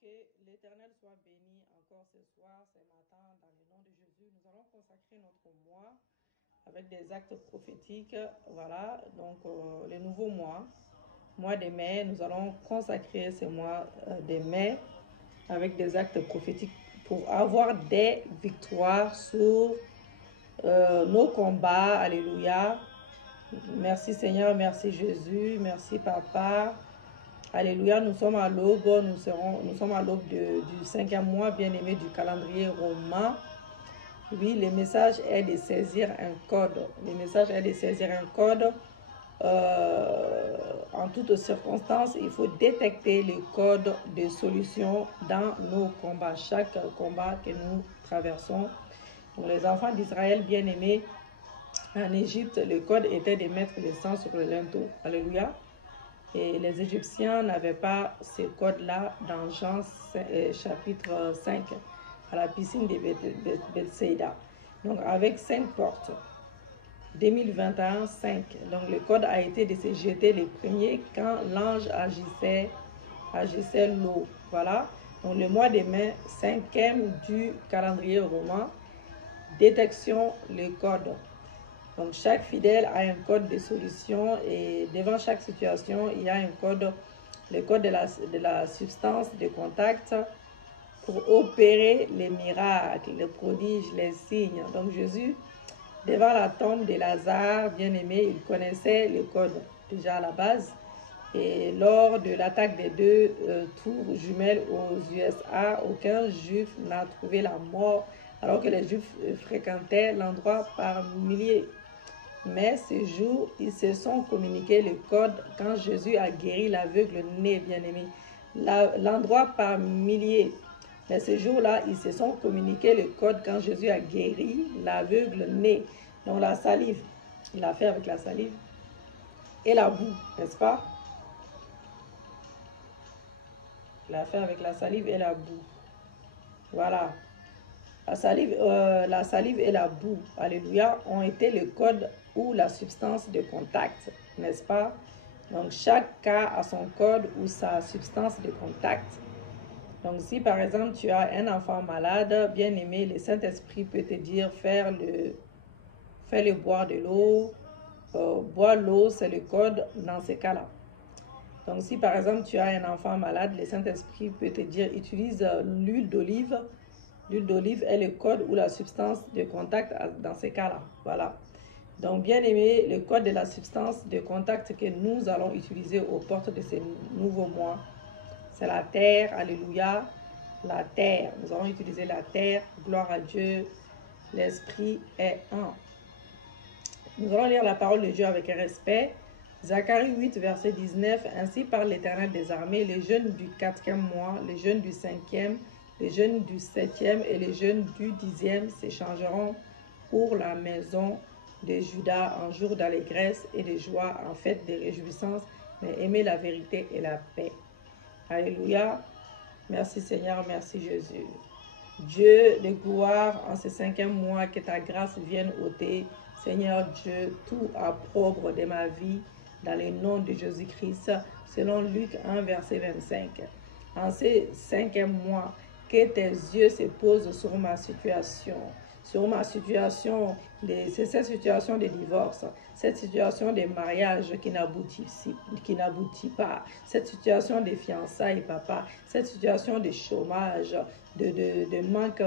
Que l'Éternel soit béni encore ce soir, ce matin, dans le nom de Jésus. Nous allons consacrer notre mois avec des actes prophétiques. Voilà, donc le nouveau mois de mai, nous allons consacrer ce mois de mai avec des actes prophétiques pour avoir des victoires sur nos combats. Alléluia. Merci Seigneur, merci Jésus, merci Papa. Alléluia, nous sommes à l'aube, nous sommes à l'aube du 5e mois bien-aimé du calendrier romain. Oui, le message est de saisir un code. Le message est de saisir un code. En toutes circonstances, il faut détecter le code de solution dans nos combats. Chaque combat que nous traversons. Pour les enfants d'Israël bien-aimés, en Égypte, le code était de mettre le sang sur le linteau. Alléluia. Et les Égyptiens n'avaient pas ce code-là dans Jean chapitre 5, à la piscine de Bethsaïda. Donc avec 5 portes, 2021, 5. Donc le code a été de se jeter les premiers quand l'ange agissait l'eau. Voilà. Donc le mois de mai, 5e du calendrier romain, détection, le code. Donc, chaque fidèle a un code de solution et devant chaque situation, il y a un code, le code de la substance de contact pour opérer les miracles, les prodiges, les signes. Donc, Jésus, devant la tombe de Lazare, bien-aimé, il connaissait le code déjà à la base. Et lors de l'attaque des deux tours jumelles aux USA, aucun juif n'a trouvé la mort alors que les juifs fréquentaient l'endroit par milliers. Mais ce jour, ils se sont communiqués le code quand Jésus a guéri l'aveugle né, bien-aimé. L'endroit par milliers. Mais ce jour-là, ils se sont communiqués le code quand Jésus a guéri l'aveugle né. Donc la salive, il a fait avec la salive et la boue, n'est-ce pas? Il a fait avec la salive et la boue. Voilà. La salive et la boue, alléluia, ont été le code ou la substance de contact, n'est-ce pas? Donc, chaque cas a son code ou sa substance de contact. Donc, si par exemple, tu as un enfant malade, bien aimé, le Saint-Esprit peut te dire, fais-le boire de l'eau. Boire l'eau, c'est le code dans ces cas-là. Donc, si par exemple, tu as un enfant malade, le Saint-Esprit peut te dire, utilise l'huile d'olive. L'huile d'olive est le code ou la substance de contact dans ces cas-là. Voilà. Donc, bien aimé, le code de la substance de contact que nous allons utiliser aux portes de ces nouveaux mois, c'est la terre. Alléluia. La terre. Nous allons utiliser la terre. Gloire à Dieu. L'Esprit est un. Nous allons lire la parole de Dieu avec respect. Zacharie 8, verset 19. Ainsi parle l'Éternel des armées, les jeunes du 4e mois, les jeunes du 5e, les jeunes du 7e et les jeunes du 10e s'échangeront pour la maison de Juda en jour d'allégresse et de joie, en fête de réjouissance, mais aimer la vérité et la paix. Alléluia. Merci Seigneur, merci Jésus. Dieu de gloire, en ce 5e mois, que ta grâce vienne ôter, Seigneur Dieu, tout opprobre de ma vie, dans le nom de Jésus-Christ, selon Luc 1, verset 25. En ce 5e mois, que tes yeux se posent sur ma situation, c'est cette situation de divorce, cette situation de mariage qui n'aboutit pas, cette situation de fiançailles, papa, cette situation de chômage, de manque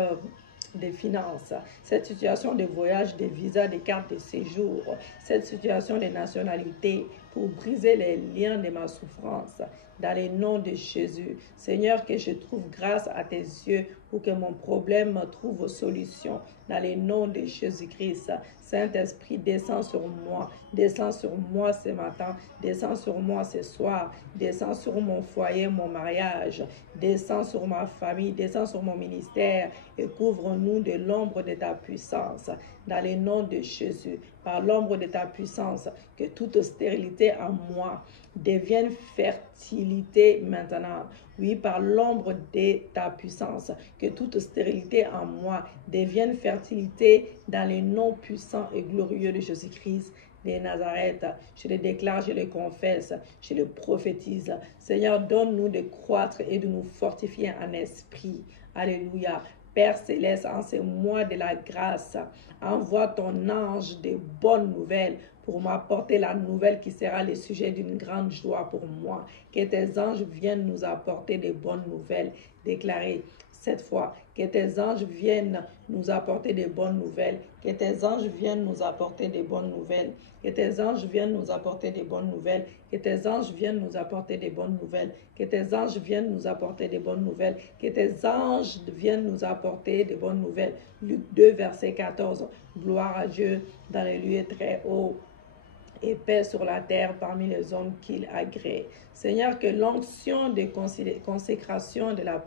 des finances, cette situation de voyage, de visa, de cartes de séjour, cette situation de nationalité pour briser les liens de ma souffrance. Dans le nom de Jésus, Seigneur, que je trouve grâce à tes yeux pour que mon problème trouve solution. Dans le nom de Jésus-Christ, Saint-Esprit, descends sur moi ce matin, descends sur moi ce soir, descends sur mon foyer, mon mariage, descends sur ma famille, descends sur mon ministère et couvre-nous de l'ombre de ta puissance. Dans le nom de Jésus, par l'ombre de ta puissance, que toute stérilité en moi devienne fertilité maintenant. Oui, par l'ombre de ta puissance, que toute stérilité en moi devienne fertilité dans le nom puissant et glorieux de Jésus-Christ. de Nazareth. Je le déclare, je le confesse, je le prophétise. Seigneur, donne-nous de croître et de nous fortifier en esprit. Alléluia. Père céleste, en ces mois de la grâce, envoie ton ange de bonnes nouvelles pour m'apporter la nouvelle qui sera le sujet d'une grande joie pour moi. Que tes anges viennent nous apporter de bonnes nouvelles. Déclarez cette fois, que tes anges viennent nous apporter de bonnes nouvelles. Que tes anges viennent nous apporter de bonnes nouvelles. Que tes anges viennent nous apporter de bonnes nouvelles. Que tes anges viennent nous apporter de bonnes nouvelles. Que tes anges viennent nous apporter de bonnes nouvelles. Que tes anges viennent nous apporter de bonnes nouvelles. Luc 2, verset 14. Gloire à Dieu dans les lieux très hauts et paix sur la terre parmi les hommes qu'il agrée. Seigneur, que l'onction de consécration de la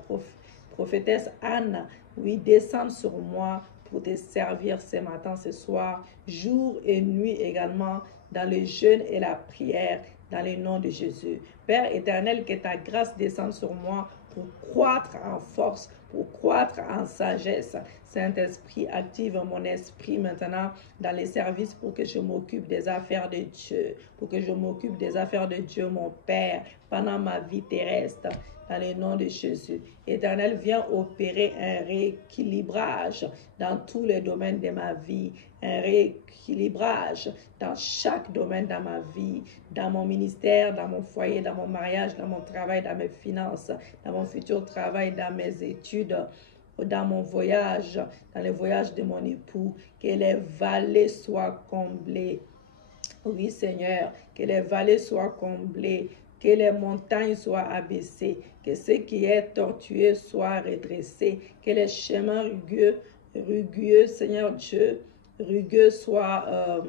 prophétesse Anne, oui, descende sur moi pour te servir ce matin, ce soir, jour et nuit également, dans le jeûne et la prière, dans le nom de Jésus. Père éternel, que ta grâce descende sur moi pour croître en force, pour croître en sagesse. Saint-Esprit, active mon esprit maintenant dans les services pour que je m'occupe des affaires de Dieu, pour que je m'occupe des affaires de Dieu, mon Père, pendant ma vie terrestre, dans le nom de Jésus. Éternel, viens opérer un rééquilibrage dans tous les domaines de ma vie, un rééquilibrage dans chaque domaine de ma vie, dans mon ministère, dans mon foyer, dans mon mariage, dans mon travail, dans mes finances, dans mon futur travail, dans mes études, dans mon voyage, dans le voyage de mon époux, que les vallées soient comblées. Oui, Seigneur, que les vallées soient comblées, que les montagnes soient abaissées, que ce qui est tortueux soit redressé, que les chemins rugueux, Seigneur Dieu, rugueux soient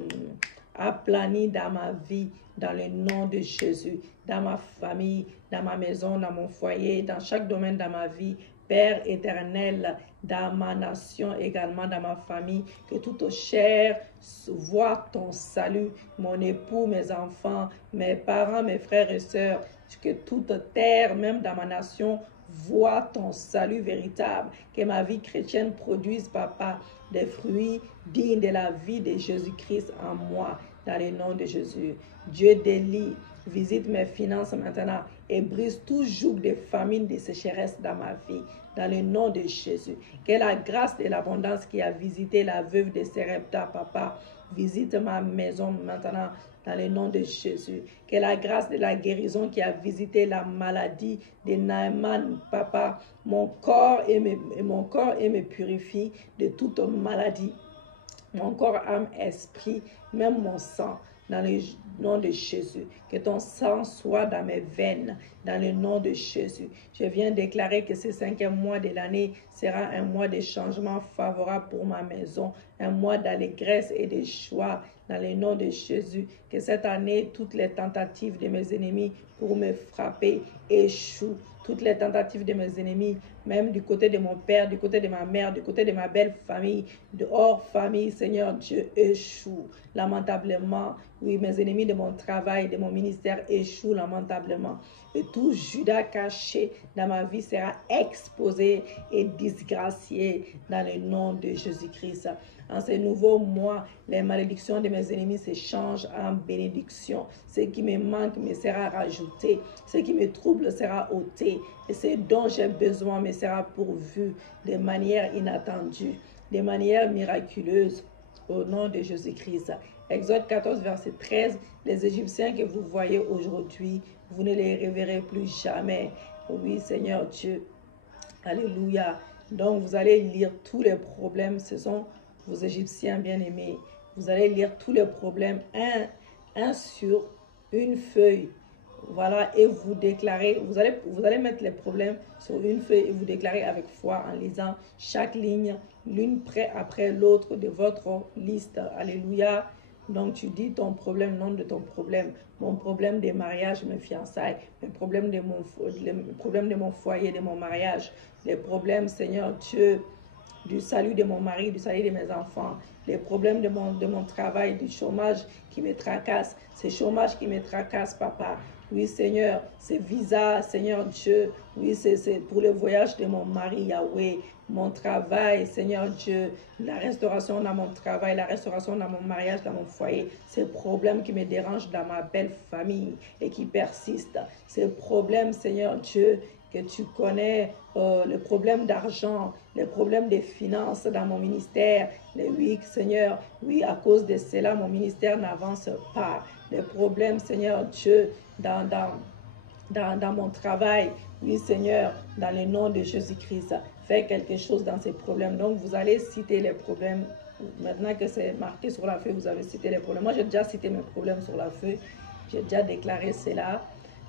aplanis dans ma vie, dans le nom de Jésus, dans ma famille, dans ma maison, dans mon foyer, dans chaque domaine de ma vie. Père éternel, dans ma nation également, dans ma famille, que toute chair voit ton salut, mon époux, mes enfants, mes parents, mes frères et sœurs, que toute terre, même dans ma nation, voit ton salut véritable, que ma vie chrétienne produise, Papa, des fruits dignes de la vie de Jésus-Christ en moi, dans le nom de Jésus. Dieu d'Élie, visite mes finances maintenant et brise tout joug de famine, de sécheresse dans ma vie, dans le nom de Jésus. Que la grâce de l'abondance qui a visité la veuve de Sarepta, Papa, visite ma maison maintenant, dans le nom de Jésus. Que la grâce de la guérison qui a visité la maladie de Naaman, Papa, mon corps et me purifie de toute maladie. Mon corps, âme, esprit, même mon sang, dans le nom de Jésus. Que ton sang soit dans mes veines, dans le nom de Jésus. Je viens déclarer que ce 5e mois de l'année sera un mois de changement favorable pour ma maison, un mois d'allégresse et de joie, dans le nom de Jésus. Que cette année, toutes les tentatives de mes ennemis pour me frapper échouent. Toutes les tentatives de mes ennemis, même du côté de mon père, du côté de ma mère, du côté de ma belle famille, de hors famille, Seigneur Dieu, échouent lamentablement. Oui, mes ennemis de mon travail, de mon ministère échouent lamentablement. Et tout Judas caché dans ma vie sera exposé et disgracié dans le nom de Jésus-Christ. En ce nouveau mois, les malédictions de mes ennemis se changent en bénédictions. Ce qui me manque me sera rajouté. Ce qui me trouble sera ôté. Et ce dont j'ai besoin me sera pourvu de manière inattendue, de manière miraculeuse, au nom de Jésus-Christ. Exode 14, verset 13. Les Égyptiens que vous voyez aujourd'hui, vous ne les reverrez plus jamais. Oui, Seigneur Dieu. Alléluia. Donc, vous allez lire tous les problèmes. Ce sont vos Égyptiens bien-aimés. Vous allez lire tous les problèmes, un sur une feuille. Voilà, et vous déclarez, vous allez mettre les problèmes sur une feuille et vous déclarez avec foi en lisant chaque ligne, l'une après l'autre de votre liste. Alléluia. Donc, tu dis ton problème, le nom de ton problème. Mon problème des mariages, mes fiançailles. Les problèmes de mon foyer, de mon mariage. Les problèmes, Seigneur Dieu, du salut de mon mari, du salut de mes enfants. Les problèmes de mon travail, du chômage qui me tracasse. Ce chômage qui me tracasse, Papa. Oui, Seigneur, c'est visa, Seigneur Dieu. Oui, c'est pour le voyage de mon mari, Yahweh. Mon travail, Seigneur Dieu, la restauration dans mon travail, la restauration dans mon mariage, dans mon foyer, ces problèmes qui me dérangent dans ma belle famille et qui persistent, ces problèmes, Seigneur Dieu, que tu connais, les problèmes d'argent, les problèmes de finances dans mon ministère, oui, Seigneur, oui, à cause de cela, mon ministère n'avance pas. Les problèmes, Seigneur Dieu, dans mon travail, oui Seigneur, dans le nom de Jésus-Christ, fais quelque chose dans ces problèmes. Donc vous allez citer les problèmes. Maintenant que c'est marqué sur la feuille, vous avez cité les problèmes. Moi j'ai déjà cité mes problèmes sur la feuille, j'ai déjà déclaré cela.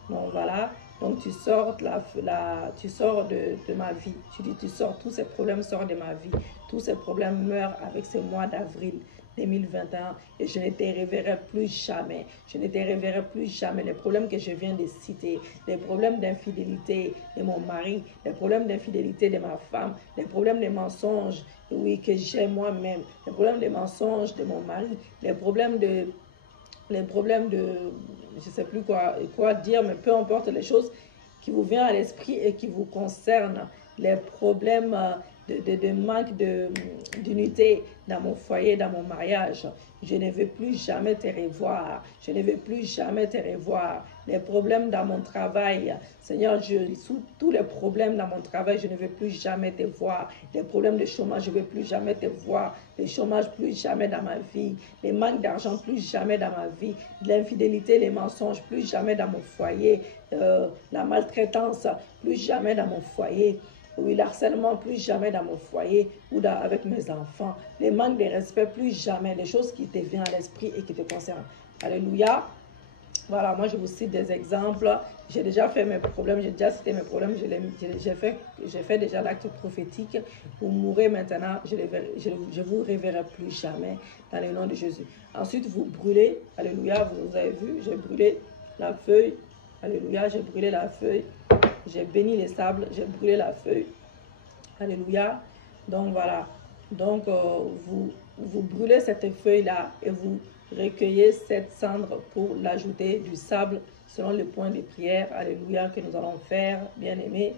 Donc voilà, donc tu sors, tu sors de ma vie. Tu dis, tu sors, tous ces problèmes sortent de ma vie. Tous ces problèmes meurent avec ce mois d'avril 2021 et je ne te reverrai plus jamais. Je ne te reverrai plus jamais. Les problèmes que je viens de citer, les problèmes d'infidélité de mon mari, les problèmes d'infidélité de ma femme, les problèmes de mensonges, oui, que j'ai moi-même, les problèmes de mensonges de mon mari, les problèmes de, je ne sais plus quoi dire, mais peu importe les choses qui vous viennent à l'esprit et qui vous concernent, les problèmes de manque d'unité dans mon foyer, dans mon mariage. Je ne veux plus jamais te revoir. Je ne veux plus jamais te revoir. Les problèmes dans mon travail, Seigneur, sous tous les problèmes dans mon travail, je ne veux plus jamais te voir. Les problèmes de chômage, je ne veux plus jamais te voir. Le chômage, plus jamais dans ma vie. Les manques d'argent, plus jamais dans ma vie. L'infidélité, les mensonges, plus jamais dans mon foyer. La maltraitance, plus jamais dans mon foyer. Oui, l'harcèlement, plus jamais dans mon foyer ou avec mes enfants. Les manques de respect, plus jamais. Les choses qui te viennent à l'esprit et qui te concernent. Alléluia. Voilà, moi je vous cite des exemples. J'ai déjà fait mes problèmes, j'ai déjà cité mes problèmes. J'ai fait déjà l'acte prophétique. Vous mourrez maintenant, je vous reverrai plus jamais dans le nom de Jésus. Ensuite, vous brûlez. Alléluia, vous avez vu, j'ai brûlé la feuille. Alléluia, j'ai brûlé la feuille. J'ai béni les sables, j'ai brûlé la feuille. Alléluia. Donc voilà. Donc vous brûlez cette feuille-là et vous recueillez cette cendre pour l'ajouter du sable selon le point de prière. Alléluia, que nous allons faire, bien-aimés.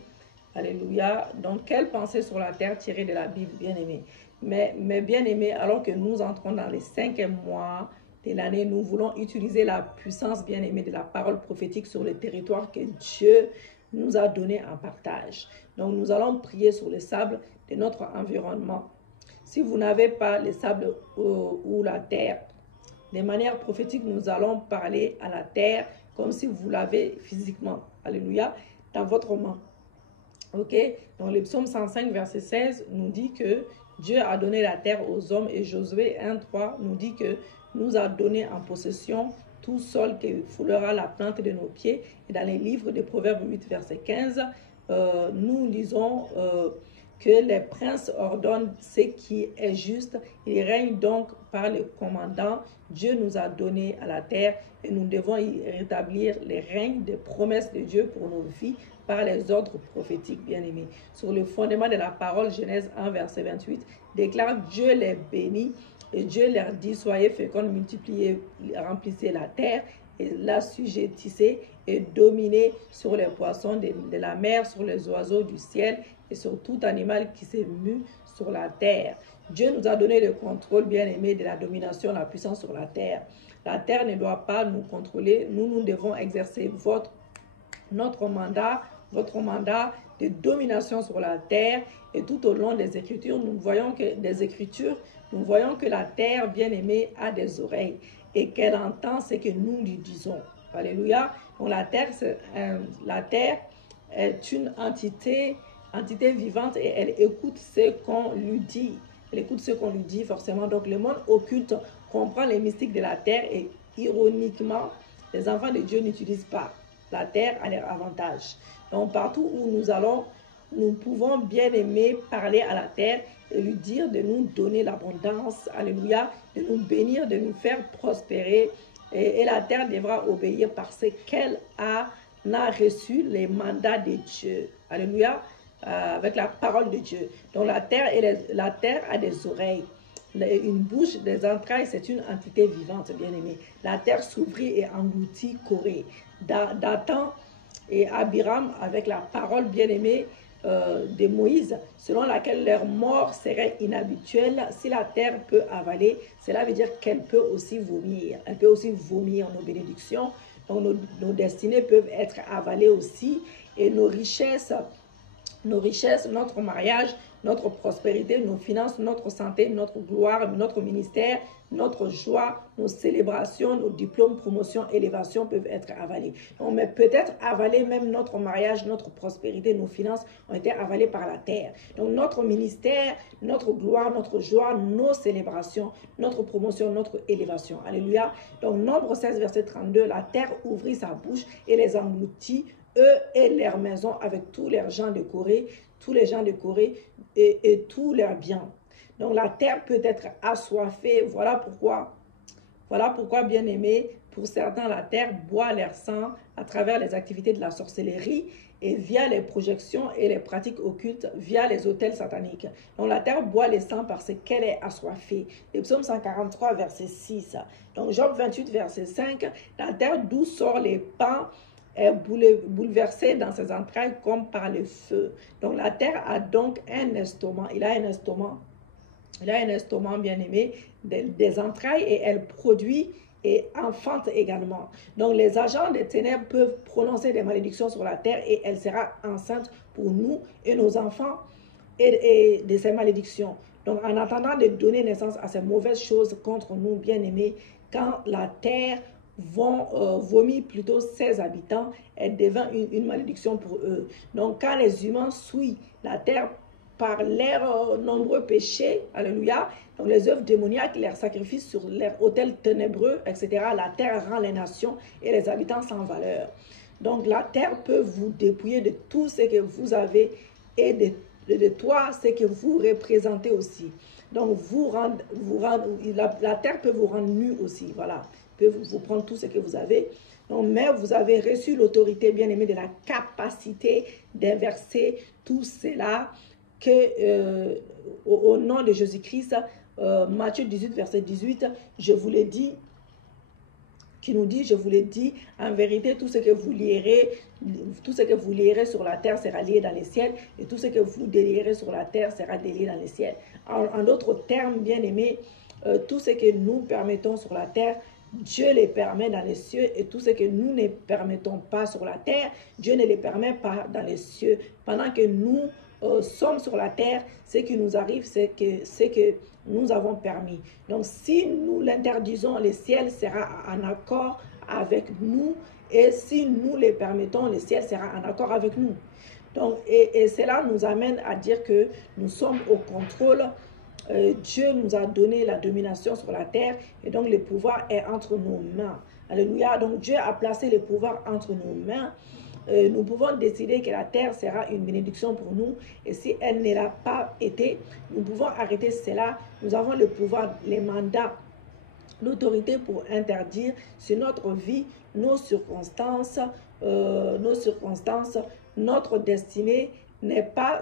Alléluia. Donc, quelle pensée sur la terre tirée de la Bible, bien-aimés. Mais bien-aimés, alors que nous entrons dans les 5e mois de l'année, nous voulons utiliser la puissance, bien-aimée, de la parole prophétique sur le territoire que Dieu nous a donné en partage. Donc, nous allons prier sur le sable de notre environnement. Si vous n'avez pas le sable ou la terre, de manière prophétique, nous allons parler à la terre comme si vous l'avez physiquement. Alléluia. Dans votre main. Ok? Donc, le psaume 105, verset 16 nous dit que Dieu a donné la terre aux hommes et Josué 1:3 nous dit que nous a donné en possession tout sol que foulera la plante de nos pieds. Et dans les livres de Proverbes 8, verset 15, nous lisons que les princes ordonnent ce qui est juste. Ils règnent donc par le commandant. Dieu nous a donné à la terre et nous devons y rétablir les règnes des promesses de Dieu pour nos vies par les ordres prophétiques, bien-aimés. Sur le fondement de la parole, Genèse 1, verset 28, déclare Dieu les bénit et Dieu leur dit, soyez féconds, multipliez, remplissez la terre et l'assujettissez et dominez sur les poissons de la mer, sur les oiseaux du ciel et sur tout animal qui s'est mu sur la terre. Dieu nous a donné le contrôle, bien-aimé, de la domination, la puissance sur la terre. La terre ne doit pas nous contrôler. Nous devons exercer votre mandat de domination sur la terre. Et tout au long des Écritures, nous voyons que la terre, bien-aimée, a des oreilles et qu'elle entend ce que nous lui disons. Alléluia. Donc la terre est une entité vivante et elle écoute ce qu'on lui dit. Elle écoute ce qu'on lui dit forcément. Donc le monde occulte comprend les mystiques de la terre et ironiquement, les enfants de Dieu n'utilisent pas la terre à leur avantage. Donc partout où nous allons, nous pouvons bien aimer parler à la terre et lui dire de nous donner l'abondance, alléluia, de nous bénir, de nous faire prospérer. Et la terre devra obéir parce qu'elle a reçu les mandats de Dieu. Alléluia. Avec la parole de Dieu. Donc la terre a des oreilles, une bouche, des entrailles, c'est une entité vivante, bien-aimée. La terre s'ouvrit et engloutit Corée. Dathan et Abiram avec la parole bien-aimée de Moïse, selon laquelle leur mort serait inhabituelle. Si la terre peut avaler, cela veut dire qu'elle peut aussi vomir. Elle peut aussi vomir nos bénédictions. Donc nos destinées peuvent être avalées aussi. Et nos richesses, notre mariage, notre prospérité, nos finances, notre santé, notre gloire, notre ministère, notre joie, nos célébrations, nos diplômes, promotions, élévations peuvent être avalés. Donc, mais peut-être avalés, même notre mariage, notre prospérité, nos finances ont été avalés par la terre. Donc notre ministère, notre gloire, notre joie, nos célébrations, notre promotion, notre élévation. Alléluia. Donc Nombre 16, verset 32, la terre ouvrit sa bouche et les engloutit, eux et leurs maisons avec tous les gens de Corée, tous les gens de Corée et tous leurs biens. Donc la terre peut être assoiffée. Voilà pourquoi, bien aimé, pour certains, la terre boit leur sang à travers les activités de la sorcellerie et via les projections et les pratiques occultes, via les autels sataniques. Donc la terre boit le sang parce qu'elle est assoiffée. Le psaume 143, verset 6. Donc Job 28, verset 5. La terre d'où sort les pains est bouleversé dans ses entrailles comme par le feu. Donc la terre a donc un estomac. Il a un estomac bien aimé, des entrailles, et elle produit et enfante également. Donc les agents des ténèbres peuvent prononcer des malédictions sur la terre et elle sera enceinte pour nous et nos enfants et de ces malédictions. Donc en attendant de donner naissance à ces mauvaises choses contre nous, bien aimés, quand la terre vomit plutôt ses habitants, elle devient une malédiction pour eux. Donc quand les humains souillent la terre par leurs nombreux péchés, alléluia, donc les œuvres démoniaques, leurs sacrifices sur leurs autels ténébreux, etc., la terre rend les nations et les habitants sans valeur. Donc la terre peut vous dépouiller de tout ce que vous avez et de toi, ce que vous représentez aussi. Donc la terre peut vous rendre nu aussi, voilà, peut vous prendre tout ce que vous avez. Donc, mais vous avez reçu l'autorité, bien aimée, de la capacité d'inverser tout cela au nom de Jésus-Christ. Matthieu 18, verset 18, je vous l'ai dit, qui nous dit, je vous l'ai dit, en vérité, tout ce que vous lierez sur la terre sera lié dans les ciels, et tout ce que vous délierez sur la terre sera délié dans les ciels. En d'autres termes, bien aimés, tout ce que nous permettons sur la terre, Dieu les permet dans les cieux, et tout ce que nous ne permettons pas sur la terre, Dieu ne les permet pas dans les cieux. Pendant que nous sommes sur la terre, ce qui nous arrive, c'est que nous avons permis. Donc, si nous l'interdisons, le ciel sera en accord avec nous, et si nous les permettons, le ciel sera en accord avec nous. Donc, et cela nous amène à dire que nous sommes au contrôle. Dieu nous a donné la domination sur la terre et donc le pouvoir est entre nos mains. Alléluia. Donc Dieu a placé le pouvoir entre nos mains. Nous pouvons décider que la terre sera une bénédiction pour nous et si elle ne l'a pas été, nous pouvons arrêter cela. Nous avons le pouvoir, les mandats, l'autorité pour interdire sur notre vie, nos circonstances, notre destinée n'est pas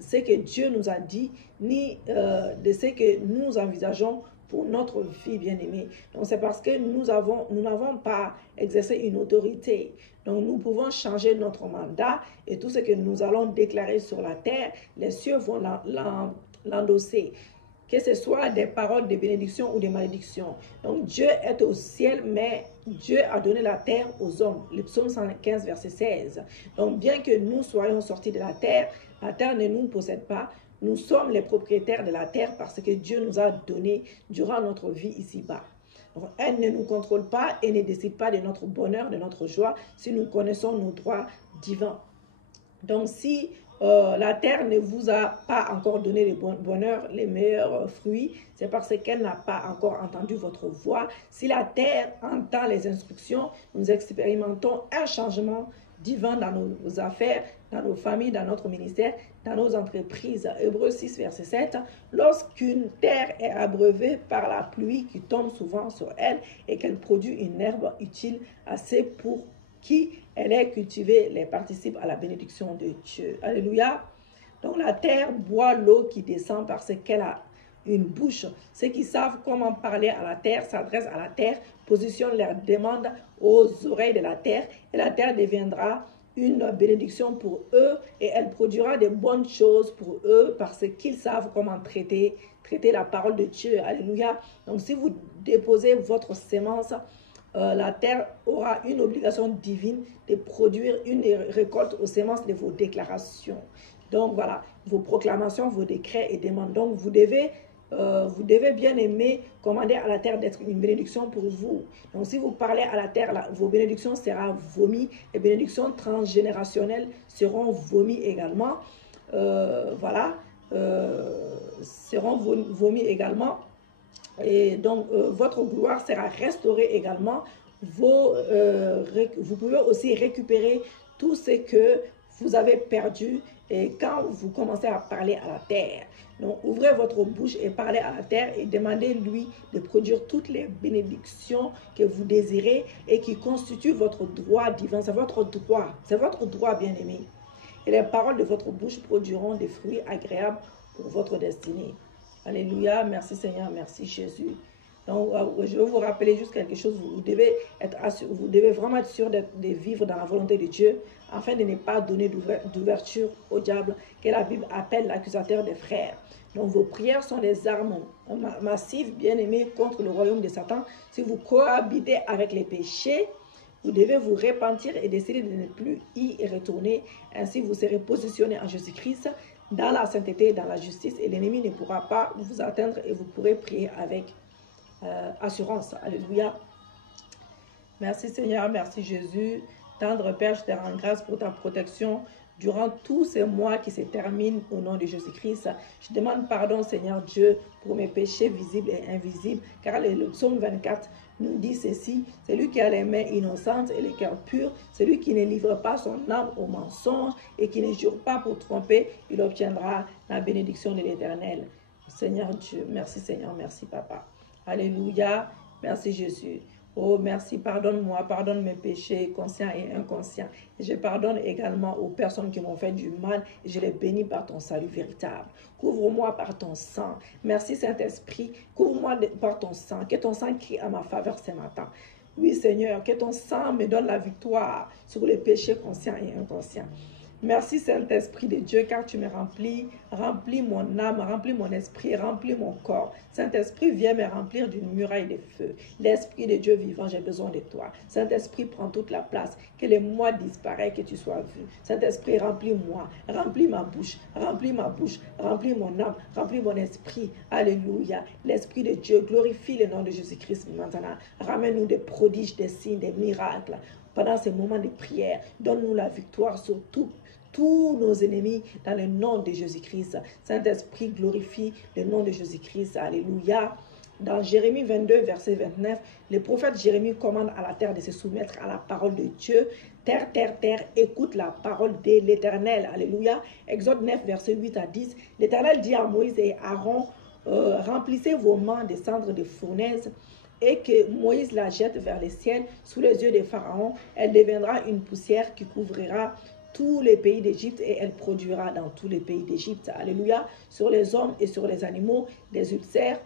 ce que Dieu nous a dit, ni de ce que nous envisageons pour notre vie, bien-aimée. Donc, c'est parce que nous n'avons pas exercé une autorité. Donc, nous pouvons changer notre mandat et tout ce que nous allons déclarer sur la terre, les cieux vont l'endosser. Que ce soit des paroles de bénédiction ou de malédiction. Donc, Dieu est au ciel, mais Dieu a donné la terre aux hommes. Le psaume 115, verset 16. Donc, bien que nous soyons sortis de la terre ne nous possède pas. Nous sommes les propriétaires de la terre parce que Dieu nous a donné durant notre vie ici-bas. Donc, elle ne nous contrôle pas et ne décide pas de notre bonheur, de notre joie, si nous connaissons nos droits divins. Donc, si la terre ne vous a pas encore donné le bonheur, les meilleurs fruits, c'est parce qu'elle n'a pas encore entendu votre voix. Si la terre entend les instructions, nous expérimentons un changement divin dans nos affaires, dans nos familles, dans notre ministère, dans nos entreprises. Hébreux 6, verset 7. Lorsqu'une terre est abreuvée par la pluie qui tombe souvent sur elle et qu'elle produit une herbe utile assez pour qui elle est cultivée, les participe à la bénédiction de Dieu. Alléluia. Donc la terre boit l'eau qui descend parce qu'elle a une bouche. Ceux qui savent comment parler à la terre s'adressent à la terre, positionnent leurs demandes aux oreilles de la terre, et la terre deviendra une bénédiction pour eux, et elle produira de bonnes choses pour eux parce qu'ils savent comment traiter la parole de Dieu. Alléluia. Donc si vous déposez votre sémence, la terre aura une obligation divine de produire une récolte aux semences de vos déclarations. Donc voilà, vos proclamations, vos décrets et demandes. Donc vous devez bien aimer commander à la terre d'être une bénédiction pour vous. Donc si vous parlez à la terre, vos bénédictions seront vomies. Les bénédictions transgénérationnelles seront vomies également. Voilà, seront vomies également. Et donc, votre gloire sera restaurée également. Vous pouvez aussi récupérer tout ce que vous avez perdu et quand vous commencez à parler à la terre. Donc, ouvrez votre bouche et parlez à la terre et demandez-lui de produire toutes les bénédictions que vous désirez et qui constituent votre droit divin. C'est votre droit bien-aimé. Et les paroles de votre bouche produiront des fruits agréables pour votre destinée. Alléluia, merci Seigneur, merci Jésus. Donc, je vais vous rappeler juste quelque chose. Vous devez vraiment être sûr de vivre dans la volonté de Dieu afin de ne pas donner d'ouverture au diable que la Bible appelle l'accusateur des frères. Donc, vos prières sont des armes massives, bien-aimées, contre le royaume de Satan. Si vous cohabitez avec les péchés, vous devez vous repentir et décider de ne plus y retourner. Ainsi, vous serez positionné en Jésus-Christ, dans la sainteté, dans la justice, et l'ennemi ne pourra pas vous atteindre et vous pourrez prier avec assurance. Alléluia. Merci Seigneur, merci Jésus. Tendre Père, je te rends grâce pour ta protection durant tous ces mois qui se terminent au nom de Jésus-Christ. Je demande pardon Seigneur Dieu pour mes péchés visibles et invisibles, car le psaume 24 nous dit ceci: c'est lui qui a les mains innocentes et les cœurs purs, celui qui ne livre pas son âme au mensonge et qui ne jure pas pour tromper, il obtiendra la bénédiction de l'Éternel. Seigneur Dieu, merci Seigneur, merci Papa. Alléluia, merci Jésus. Oh, merci, pardonne-moi, pardonne mes péchés conscients et inconscients. Et je pardonne également aux personnes qui m'ont fait du mal et je les bénis par ton salut véritable. Couvre-moi par ton sang. Merci Saint-Esprit, couvre-moi par ton sang. Que ton sang crie à ma faveur ce matin. Oui Seigneur, que ton sang me donne la victoire sur les péchés conscients et inconscients. Merci Saint-Esprit de Dieu, car tu me remplis. Remplis mon âme, remplis mon esprit, remplis mon corps. Saint-Esprit, viens me remplir d'une muraille de feu. L'Esprit de Dieu vivant, j'ai besoin de toi. Saint-Esprit, prends toute la place. Que les mois disparaissent, que tu sois vu. Saint-Esprit, remplis-moi. Remplis ma bouche. Remplis ma bouche. Remplis mon âme. Remplis mon esprit. Alléluia. L'Esprit de Dieu, glorifie le nom de Jésus-Christ maintenant. Ramène-nous des prodiges, des signes, des miracles. Pendant ces moments de prière, donne-nous la victoire sur tous nos ennemis dans le nom de Jésus-Christ. Saint-Esprit, glorifie le nom de Jésus-Christ. Alléluia. Dans Jérémie 22, verset 29, le prophète Jérémie commande à la terre de se soumettre à la parole de Dieu. Terre, terre, terre, écoute la parole de l'Éternel. Alléluia. Exode 9, verset 8 à 10. L'Éternel dit à Moïse et Aaron, remplissez vos mains de cendres de fournaise, et que Moïse la jette vers le ciel sous les yeux de Pharaon. Elle deviendra une poussière qui couvrira tous les pays d'Égypte et elle produira dans tous les pays d'Égypte. Alléluia. Sur les hommes et sur les animaux, des ulcères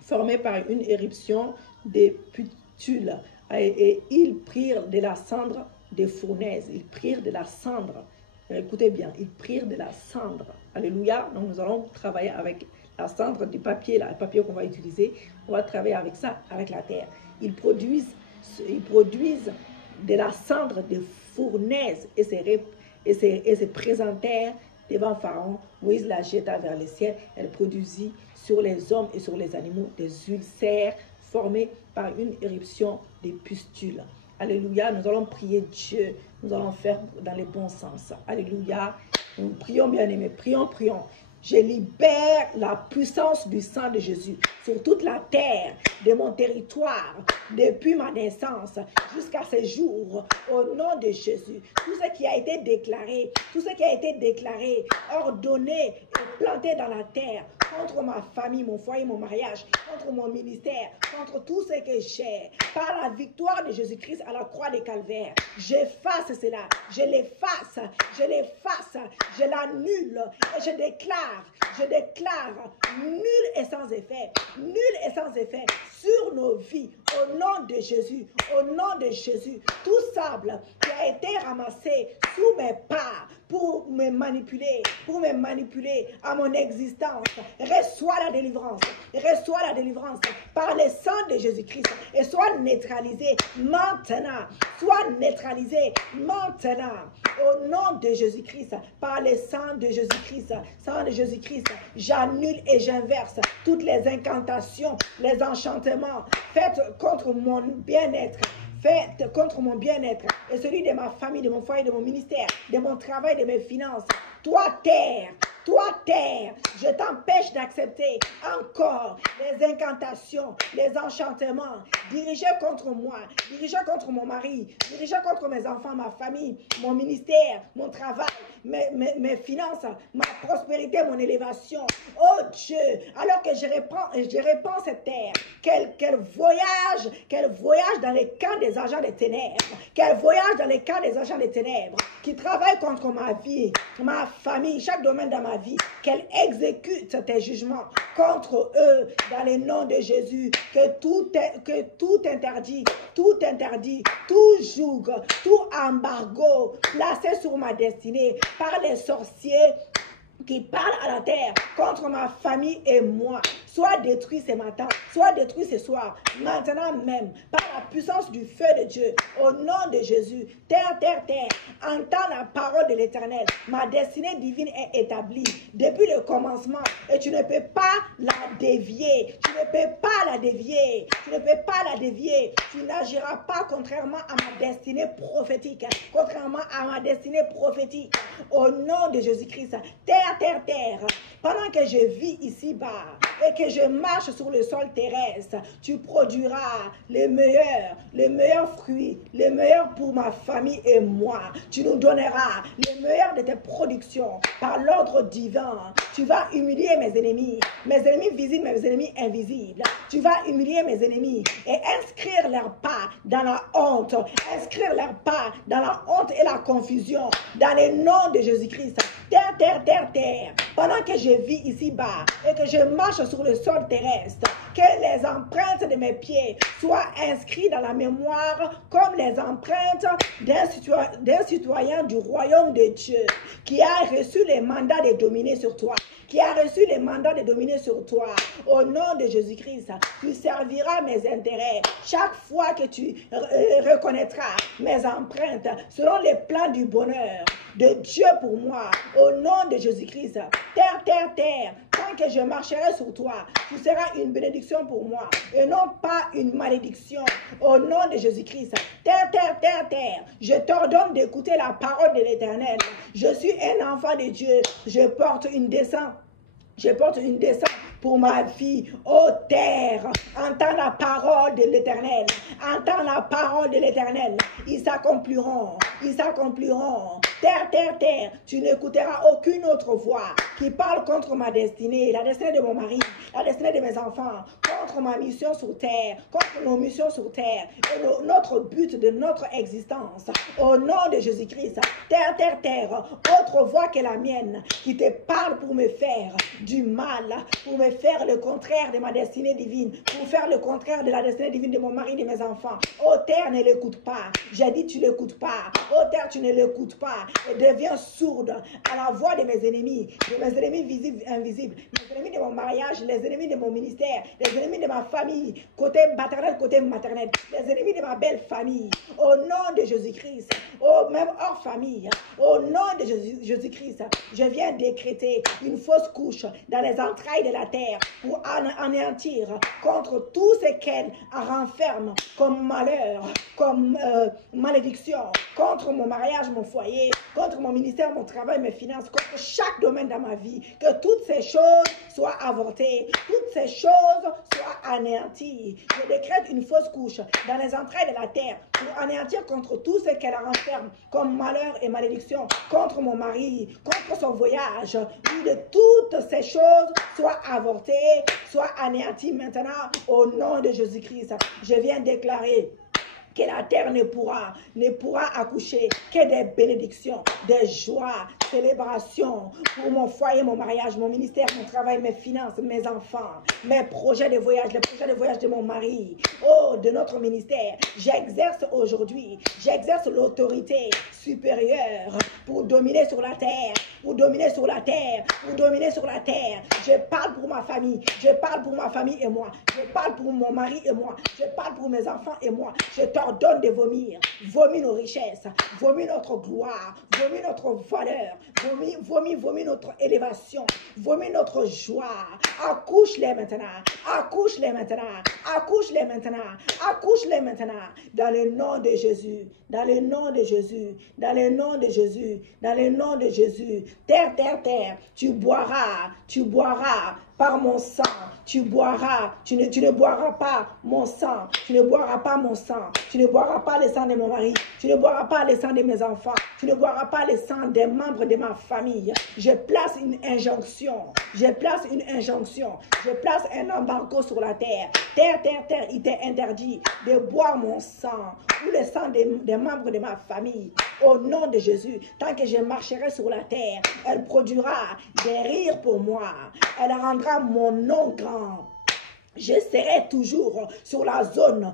formés par une éruption des pustules. Et ils prirent de la cendre des fournaises. Ils prirent de la cendre. Écoutez bien, ils prirent de la cendre. Alléluia. Donc nous allons travailler avec la cendre du papier, le papier qu'on va utiliser. On va travailler avec ça, avec la terre. Ils produisent de la cendre de fournaise et se présentèrent devant Pharaon. Moïse la jeta vers le ciel. Elle produisit sur les hommes et sur les animaux des ulcères formés par une éruption des pustules. Alléluia, nous allons prier Dieu. Nous allons faire dans les bons sens. Alléluia. Nous prions bien aimés. Prions, prions. Je libère la puissance du sang de Jésus sur toute la terre de mon territoire, depuis ma naissance jusqu'à ce jour, au nom de Jésus. Tout ce qui a été déclaré, ordonné et planté dans la terre, contre ma famille, mon foyer, mon mariage, contre mon ministère, contre tout ce que j'ai. Par la victoire de Jésus-Christ à la croix des Calvaires, j'efface cela, je l'efface, je l'annule et je déclare nul et sans effet sur nos vies, au nom de Jésus, tout sable qui a été ramassé sous mes pas pour me manipuler à mon existence, reçois la délivrance par le sang de Jésus-Christ et sois neutralisé maintenant, au nom de Jésus-Christ, par le sang de Jésus-Christ, j'annule et j'inverse toutes les incantations, les enchantements faites contre mon bien-être, et celui de ma famille, de mon foyer, de mon ministère, de mon travail, de mes finances. Toi, terre, je t'empêche d'accepter encore les incantations, les enchantements dirigés contre moi, dirigés contre mon mari, dirigés contre mes enfants, ma famille, mon ministère, mon travail, mes finances, ma prospérité, mon élévation. Oh Dieu, alors que je répands cette terre, qu'elle voyage dans les camps des agents des ténèbres, qui travaillent contre ma vie, ma famille, chaque domaine de ma vie, qu'elle exécute tes jugements contre eux dans le nom de Jésus, que tout interdit, tout joug, tout embargo placé sur ma destinée par les sorciers qui parlent à la terre contre ma famille et moi, soit détruit ce matin, soit détruit ce soir, maintenant même, par la puissance du feu de Dieu, au nom de Jésus. Terre, entends la parole de l'Éternel. Ma destinée divine est établie depuis le commencement et tu ne peux pas la dévier. Tu n'agiras pas contrairement à ma destinée prophétique. Au nom de Jésus-Christ. Terre, pendant que je vis ici-bas et que je marche sur le sol terrestre, tu produiras les meilleurs fruits, les meilleurs pour ma famille et moi. Tu nous donneras les meilleurs de tes productions par l'ordre divin. Tu vas humilier mes ennemis visibles, mes ennemis invisibles. Tu vas humilier mes ennemis et inscrire leurs pas dans la honte, et la confusion, dans le nom de Jésus-Christ. Terre, pendant que je vis ici-bas et que je marche sur le sol terrestre, que les empreintes de mes pieds soient inscrites dans la mémoire comme les empreintes d'un citoyen du royaume de Dieu qui a reçu les mandats de dominer sur toi. Au nom de Jésus-Christ, tu serviras mes intérêts. Chaque fois que tu reconnaîtras mes empreintes selon les plans du bonheur de Dieu pour moi, au nom de Jésus-Christ. Terre, tant que je marcherai sur toi, tu seras une bénédiction pour moi et non pas une malédiction. Au nom de Jésus-Christ. Terre, je t'ordonne d'écouter la parole de l'Éternel. Je suis un enfant de Dieu. Je porte une descente pour ma vie. Ô terre, entends la parole de l'Éternel. Ils s'accompliront. Terre, tu n'écouteras aucune autre voix qui parle contre ma destinée, la destinée de mon mari, la destinée de mes enfants, contre ma mission sur terre, contre nos missions sur terre, et notre but de notre existence. Au nom de Jésus-Christ, terre, autre voix que la mienne, qui te parle pour me faire du mal, pour me faire le contraire de ma destinée divine, pour faire le contraire de la destinée divine de mon mari, de mes enfants. Ô terre, ne l'écoute pas. J'ai dit, tu l'écoutes pas. Ô terre, tu ne l'écoutes pas. Et deviens sourde à la voix de mes ennemis visibles et invisibles, les ennemis de mon mariage, les ennemis de mon ministère, les ennemis de ma famille, côté paternel, côté maternel, les ennemis de ma belle famille. Au nom de Jésus-Christ, même hors famille, au nom de Jésus-Christ, je viens décréter une fausse couche dans les entrailles de la terre pour anéantir contre tout ce qu'elle renferme comme malheur, comme malédiction, contre mon mariage, mon foyer, contre mon ministère, mon travail, mes finances, contre chaque domaine dans ma vie. Que toutes ces choses soient avortées, toutes ces choses soient soit anéantie. Je décrète une fausse couche dans les entrailles de la terre pour anéantir contre tout ce qu'elle renferme comme malheur et malédiction, contre mon mari, contre son voyage. Oui, de toutes ces choses soient avortées, soient anéanties maintenant au nom de Jésus-Christ. Je viens déclarer que la terre ne pourra accoucher que des bénédictions, des joies, célébrations pour mon foyer, mon mariage, mon ministère, mon travail, mes finances, mes enfants, mes projets de voyage, les projets de voyage de mon mari, oh, de notre ministère. J'exerce aujourd'hui, j'exerce l'autorité supérieure pour dominer sur la terre, pour dominer sur la terre, pour dominer sur la terre. Je parle pour ma famille, je parle pour ma famille et moi, je parle pour mon mari et moi, je parle pour mes enfants et moi. Je t'ordonne de vomir, vomis nos richesses, vomis notre gloire, vomis notre valeur, vomis notre élévation, vomis notre joie. Accouche-les maintenant, accouche-les maintenant, accouche-les maintenant, accouche-les maintenant, dans le nom de Jésus, dans le nom de Jésus, dans le nom de Jésus, dans le nom de Jésus. Terre, terre, terre, tu boiras par mon sang, tu boiras, tu ne boiras pas mon sang, tu ne boiras pas mon sang, tu ne boiras pas le sang de mon mari, tu ne boiras pas le sang de mes enfants, tu ne boiras pas le sang des membres de ma famille. Je place une injonction, je place une injonction, je place un embargo sur la terre. Terre, terre, terre, il t'est interdit de boire mon sang ou le sang des membres de ma famille. Au nom de Jésus, tant que je marcherai sur la terre, elle produira des rires pour moi. Elle rendra mon nom grand. Je serai toujours sur la zone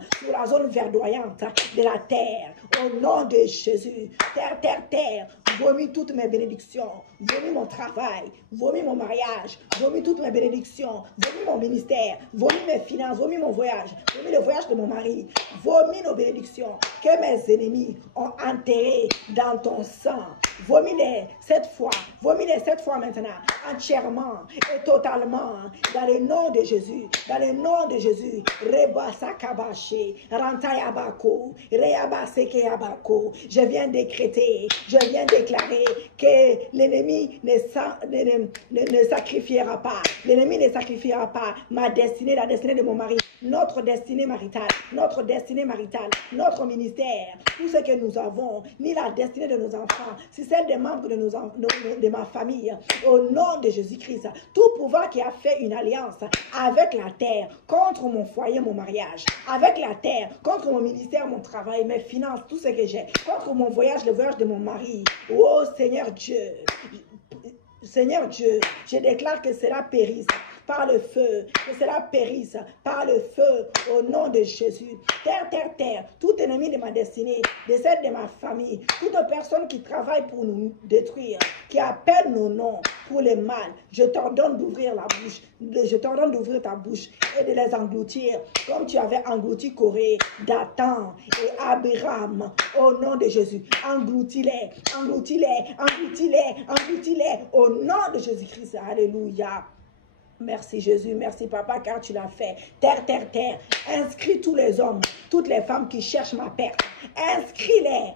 verdoyante de la terre. Au nom de Jésus. Terre, terre, terre. Vomis toutes mes bénédictions. Vomis mon travail. Vomis mon mariage. Vomis toutes mes bénédictions. Vomis mon ministère. Vomis mes finances. Vomis mon voyage. Vomis le voyage de mon mari. Vomis nos bénédictions que mes ennemis ont enterrées dans ton sang. Vomis-les cette fois. Vomis-les cette fois maintenant. Entièrement et totalement. Dans le nom de Jésus. Dans le nom de Jésus. Rebasa kabaché. Rantayabako. Reyabaseke yabako. Je viens décréter. Je viens déclarer que l'ennemi ne sacrifiera pas. L'ennemi ne sacrifiera pas ma destinée, la destinée de mon mari, notre destinée maritale, notre notre ministère, tout ce que nous avons, ni la destinée de nos enfants, si celle des membres de ma famille. Au nom de Jésus-Christ, tout pouvoir qui a fait une alliance avec la terre contre mon foyer, mon mariage, avec la terre contre mon ministère, mon travail, mes finances, tout ce que j'ai, contre mon voyage, le voyage de mon mari. Oh Seigneur Dieu, je déclare que cela périsse par le feu, que cela périsse par le feu au nom de Jésus. Terre, terre, terre, tout ennemi de ma destinée, de celle de ma famille, toute personne qui travaille pour nous détruire, qui appelle nos noms pour le mal, je t'ordonne d'ouvrir la bouche, je t'ordonne d'ouvrir ta bouche et de les engloutir comme tu avais englouti Corée, Dathan et Abraham au nom de Jésus. Engloutis-les, engloutis-les, engloutis-les, engloutis-les au nom de Jésus-Christ. Alléluia. Merci Jésus, merci Papa, car tu l'as fait. Terre, terre, terre, inscris tous les hommes, toutes les femmes qui cherchent ma perte. Inscris-les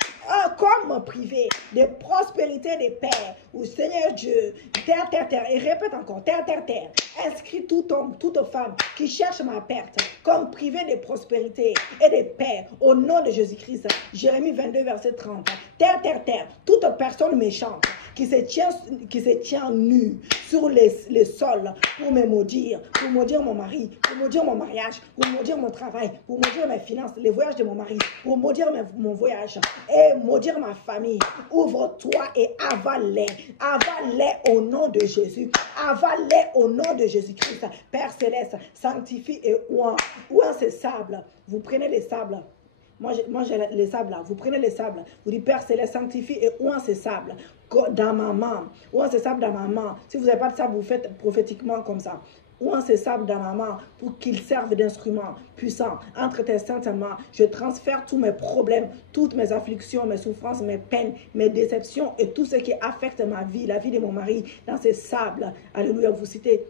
comme privé de prospérité, de paix. Ou Seigneur Dieu, terre, terre, terre. Et répète encore, terre, terre, terre. Inscris tout homme, toute femme qui cherche ma perte comme privé de prospérité et de paix. Au nom de Jésus-Christ. Jérémie 22, verset 30. Terre, terre, terre. Toute personne méchante qui se tient nu sur le sol pour me maudire, pour maudire mon mari, pour maudire mon mariage, pour maudire mon travail, pour maudire mes finances, les voyages de mon mari, pour maudire mon voyage et maudire ma famille. Ouvre-toi et avale-les. Avale-les au nom de Jésus. Avale-les au nom de Jésus-Christ. Père Céleste, sanctifie et ouin. Ouin ces sables. Vous prenez les sables. Moi j'ai les sables là. Vous prenez les sables. Vous dites Père Céleste, sanctifie et ouin ces sables dans ma main. Ouin ces sables dans ma main. Si vous n'avez pas de sable, vous faites prophétiquement comme ça. Ouin ces sables dans ma main pour qu'ils servent d'instruments puissants. Entre tes saintes mains, je transfère tous mes problèmes, toutes mes afflictions, mes souffrances, mes peines, mes déceptions et tout ce qui affecte ma vie, la vie de mon mari dans ces sables. Alléluia, vous citez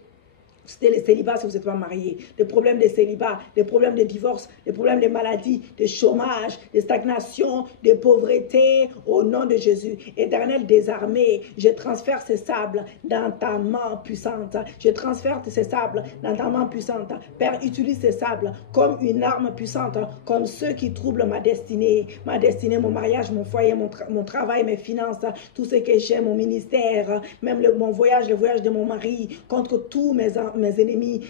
C'était les célibats si vous n'êtes pas marié, des problèmes de célibat, des problèmes de divorce, des problèmes de maladie, de chômage, de stagnation, de pauvreté, au nom de Jésus. Éternel des armées, je transfère ces sables dans ta main puissante. Je transfère ces sables dans ta main puissante. Père, utilise ces sables comme une arme puissante, comme ceux qui troublent ma destinée, mon mariage, mon foyer, mon travail, mes finances, tout ce que j'ai, mon ministère, même mon voyage, le voyage de mon mari, contre tous mes ennemis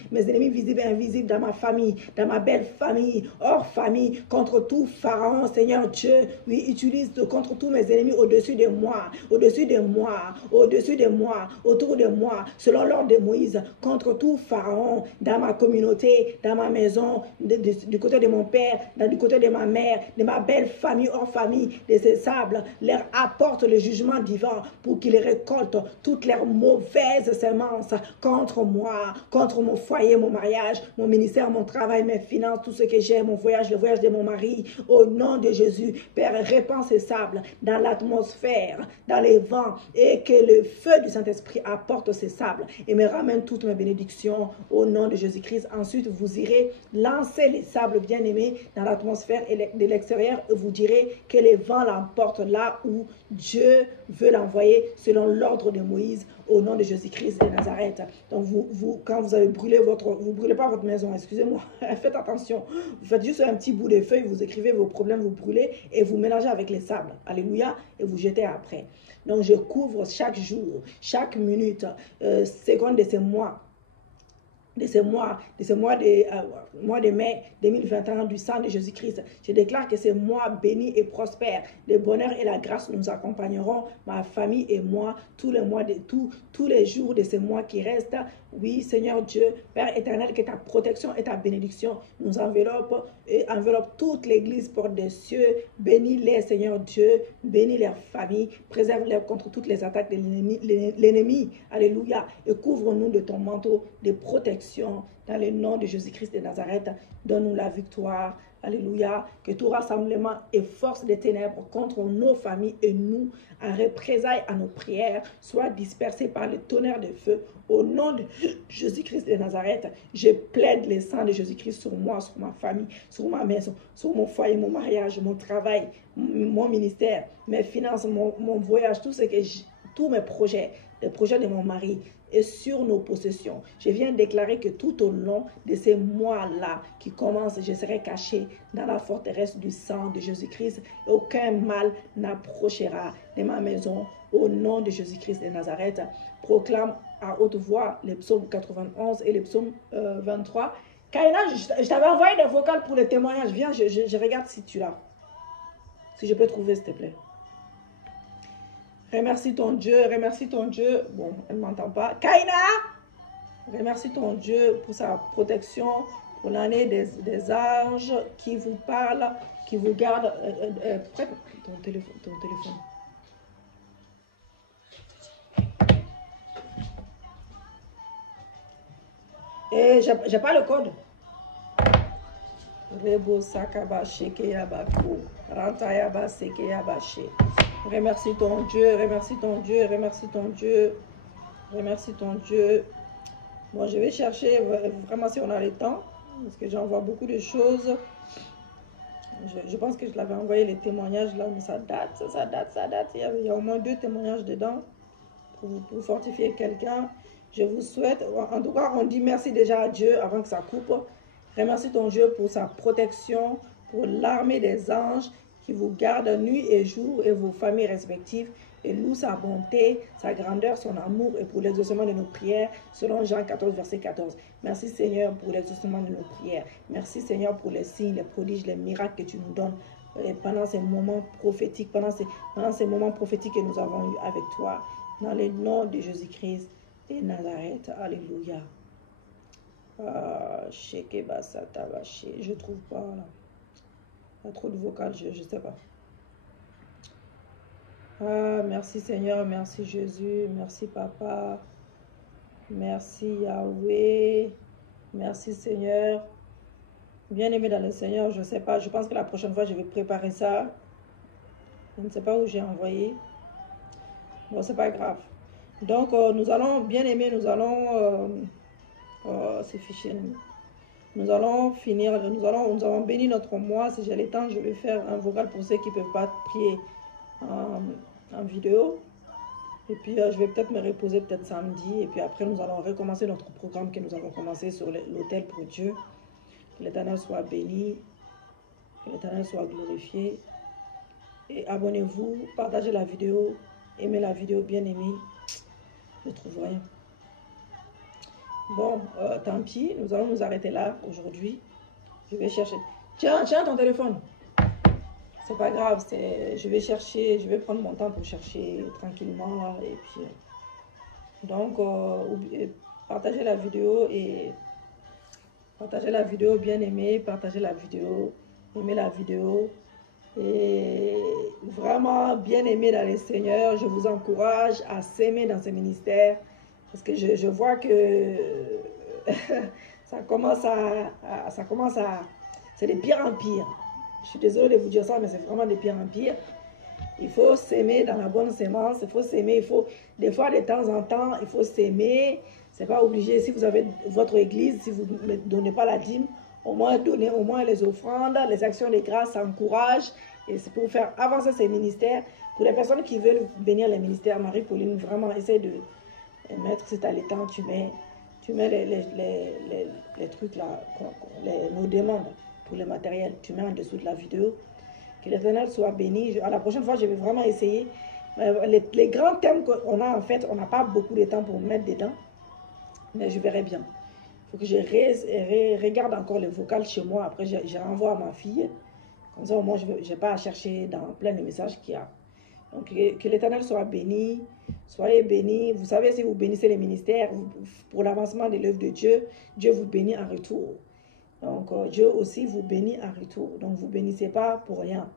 visibles et invisibles dans ma famille, dans ma belle famille, hors famille, contre tout Pharaon, Seigneur Dieu, oui, utilise contre tous mes ennemis au-dessus de moi, au-dessus de moi, au-dessus de moi, autour de moi, selon l'ordre de Moïse, contre tout Pharaon, dans ma communauté, dans ma maison, du côté de mon père, du côté de ma mère, de ma belle famille, hors famille, de ces sables, leur apporte le jugement divin pour qu'ils récoltent toutes leurs mauvaises semences contre moi, contre mon foyer, mon mariage, mon ministère, mon travail, mes finances, tout ce que j'ai, mon voyage, le voyage de mon mari. Au nom de Jésus, Père, répands ces sables dans l'atmosphère, dans les vents, et que le feu du Saint-Esprit apporte ces sables et me ramène toutes mes bénédictions au nom de Jésus-Christ. Ensuite, vous irez lancer les sables bien-aimés dans l'atmosphère de l'extérieur et vous direz que les vents l'emportent là où Dieu veut l'envoyer selon l'ordre de Moïse au nom de Jésus-Christ de Nazareth. Donc, quand vous avez brûlé vous brûlez pas votre maison, excusez-moi, faites attention. Vous faites juste un petit bout de feuille, vous écrivez vos problèmes, vous brûlez et vous mélangez avec les sables. Alléluia, et vous jetez après. Donc, je couvre chaque jour, chaque minute, seconde de ces mois, mois de mai 2021 du sang de Jésus-Christ. Je déclare que ces mois bénis et prospères, le bonheur et la grâce nous accompagneront, ma famille et moi, tous les jours de ces mois qui restent. Oui, Seigneur Dieu, Père éternel, que ta protection et ta bénédiction nous enveloppent et enveloppent toute l'église porte des cieux. Bénis-les, Seigneur Dieu, bénis leurs familles, préserve-les contre toutes les attaques de l'ennemi. Alléluia. Et couvre-nous de ton manteau de protection dans le nom de Jésus-Christ de Nazareth. Donne-nous la victoire. Alléluia. Que tout rassemblement et force des ténèbres contre nos familles et nous, en représailles à nos prières, soient dispersés par le tonnerre de feu. Au nom de Jésus-Christ de Nazareth, je plaide le sang de Jésus-Christ sur moi, sur ma famille, sur ma maison, sur mon foyer, mon mariage, mon travail, mon ministère, mes finances, mon voyage, tous mes projets, les projets de mon mari, et sur nos possessions. Je viens déclarer que tout au long de ces mois-là qui commencent, je serai caché dans la forteresse du sang de Jésus-Christ et aucun mal n'approchera de ma maison. Au nom de Jésus-Christ de Nazareth, proclame à haute voix les psaumes 91 et les psaumes 23. Kaina, je t'avais envoyé des vocales pour les témoignages. Viens, je regarde si tu l'as. Si je peux trouver, s'il te plaît. Remercie ton Dieu, remercie ton Dieu. Bon, elle ne m'entend pas. Kaina, remercie ton Dieu pour sa protection, pour l'année des anges qui vous parlent, qui vous gardent. Prête ton téléphone. Et j'ai pas le code. Rebo sakaba sheke yabako. Rantayaba seke yabache. Remercie ton Dieu, remercie ton Dieu, remercie ton Dieu, remercie ton Dieu. Bon, je vais chercher vraiment si on a le temps, parce que j'envoie beaucoup de choses. Je pense que je l'avais envoyé les témoignages là, mais ça date. Il y a au moins 2 témoignages dedans pour fortifier quelqu'un. Je vous souhaite, en tout cas, on dit merci déjà à Dieu avant que ça coupe. Remercie ton Dieu pour sa protection, pour l'armée des anges qui vous garde nuit et jour et vos familles respectives, et loue sa bonté, sa grandeur, son amour et pour l'exaucement de nos prières, selon Jean 14, verset 14. Merci Seigneur pour l'exaucement de nos prières. Merci Seigneur pour les signes, les prodiges, les miracles que tu nous donnes pendant ces moments prophétiques, pendant ces moments prophétiques que nous avons eus avec toi. Dans le nom de Jésus-Christ de Nazareth. Alléluia. Je ne trouve pas là. Il y a trop de vocales, je ne sais pas. Ah, merci Seigneur, merci Jésus, merci Papa, merci Yahweh, merci Seigneur. Bien-aimé dans le Seigneur, je ne sais pas, je pense que la prochaine fois, je vais préparer ça. Je ne sais pas où j'ai envoyé. Bon, c'est pas grave. Donc, nous allons, bien-aimé, nous allons ces fichiers. Nous allons finir, nous allons bénir notre mois. Si j'ai le temps, je vais faire un vocal pour ceux qui ne peuvent pas prier en vidéo. Et puis, je vais peut-être me reposer peut-être samedi. Et puis après, nous allons recommencer notre programme que nous avons commencé sur l'autel pour Dieu. Que l'Éternel soit béni. Que l'Éternel soit glorifié. Et abonnez-vous, partagez la vidéo. Aimez la vidéo, bien aimée. Je ne trouve rien. Bon, tant pis, nous allons nous arrêter là aujourd'hui. Je vais chercher. Tiens ton téléphone. C'est pas grave, je vais chercher, je vais prendre mon temps pour chercher tranquillement là. Et puis, donc, partagez la vidéo et partagez la vidéo, bien aimé, partagez la vidéo, aimez la vidéo. Et vraiment bien aimé dans les Seigneurs, je vous encourage à s'aimer dans ce ministère. Parce que je vois que ça commence à c'est de pire en pire. Je suis désolée de vous dire ça, mais c'est vraiment de pire en pire. Il faut s'aimer dans la bonne sémence. Il faut s'aimer. Des fois, de temps en temps, il faut s'aimer. C'est pas obligé. Si vous avez votre église, si vous ne donnez pas la dîme, au moins donnez au moins les offrandes, les actions de grâce, ça encourage. Et c'est pour faire avancer ces ministères. Pour les personnes qui veulent bénir les ministères, Marie-Pauline, vraiment, essaie de mettre, si tu as le temps, tu mets les trucs là, nos demandes pour le matériel, tu mets en dessous de la vidéo. Que l'Éternel soit béni. À la prochaine fois, je vais vraiment essayer. Les grands thèmes qu'on a, en fait, on n'a pas beaucoup de temps pour mettre dedans, mais je verrai bien. Il faut que je regarde encore le vocal chez moi. Après, je renvoie à ma fille. Comme ça, au moins, je n'ai pas à chercher dans plein de messages qu'il y a. Donc, que l'Éternel soit béni. Soyez bénis. Vous savez, si vous bénissez les ministères pour l'avancement de l'œuvre de Dieu, Dieu vous bénit en retour. Donc, Dieu aussi vous bénit en retour. Donc, vous ne bénissez pas pour rien.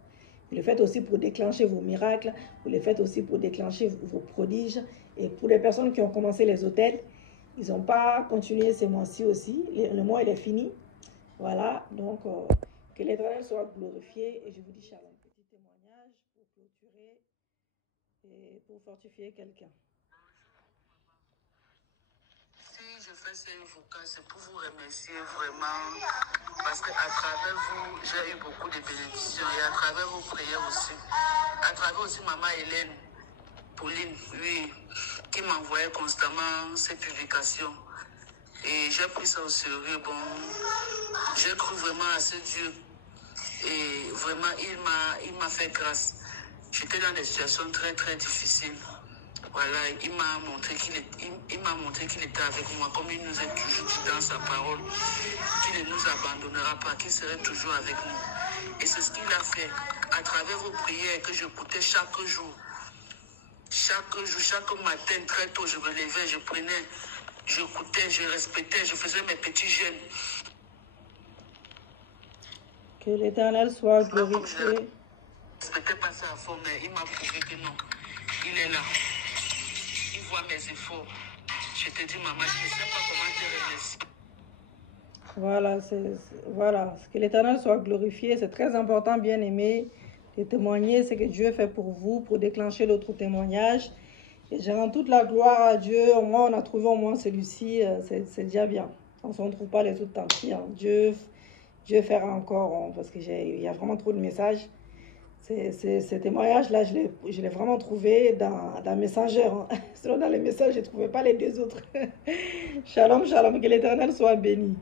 Vous le faites aussi pour déclencher vos miracles. Vous le faites aussi pour déclencher vos prodiges. Et pour les personnes qui ont commencé les hôtels, ils n'ont pas continué ces mois-ci aussi. Le mois, il est fini. Voilà. Donc, que l'Éternel soit glorifié. Et je vous dis shalom. Petit témoignage pour clôturer et pour fortifier quelqu'un. Si je fais ce vocal, c'est pour vous remercier vraiment, parce qu'à travers vous, j'ai eu beaucoup de bénédictions et à travers vos prières aussi. À travers aussi maman Hélène, Pauline, oui, qui m'envoyait constamment ces publications. Et j'ai pris ça au sérieux. Bon, j'ai cru vraiment à ce Dieu. Et vraiment, il m'a fait grâce. J'étais dans des situations très, très difficiles. Voilà, il m'a montré qu'il était avec moi, comme il nous a toujours dit dans sa parole, qu'il ne nous abandonnera pas, qu'il serait toujours avec nous. Et c'est ce qu'il a fait à travers vos prières que j'écoutais chaque jour. Chaque matin, très tôt, je me levais, je prenais, j'écoutais, je respectais, je faisais mes petits jeûnes. Que l'Éternel soit glorifié. Je ne respectais pas ça à fond, mais il m'a prouvé que non, il est là. Il voit mes efforts. Je te dis, maman, je ne sais pas comment te remercier. Voilà. Que l'Éternel soit glorifié. C'est très important, bien aimé, de témoigner ce que Dieu fait pour vous, pour déclencher l'autre témoignage. Et je rends toute la gloire à Dieu. Au moins, on a trouvé au moins celui-ci. C'est déjà bien. On ne se retrouve pas les autres, tant pis. Hein. Dieu fera encore, hein, parce qu'il y a vraiment trop de messages. Ces témoignages-là, je l'ai vraiment trouvé dans Messenger. Hein. Sinon, dans les messages, je ne trouvais pas les deux autres. Shalom, shalom, que l'Éternel soit béni.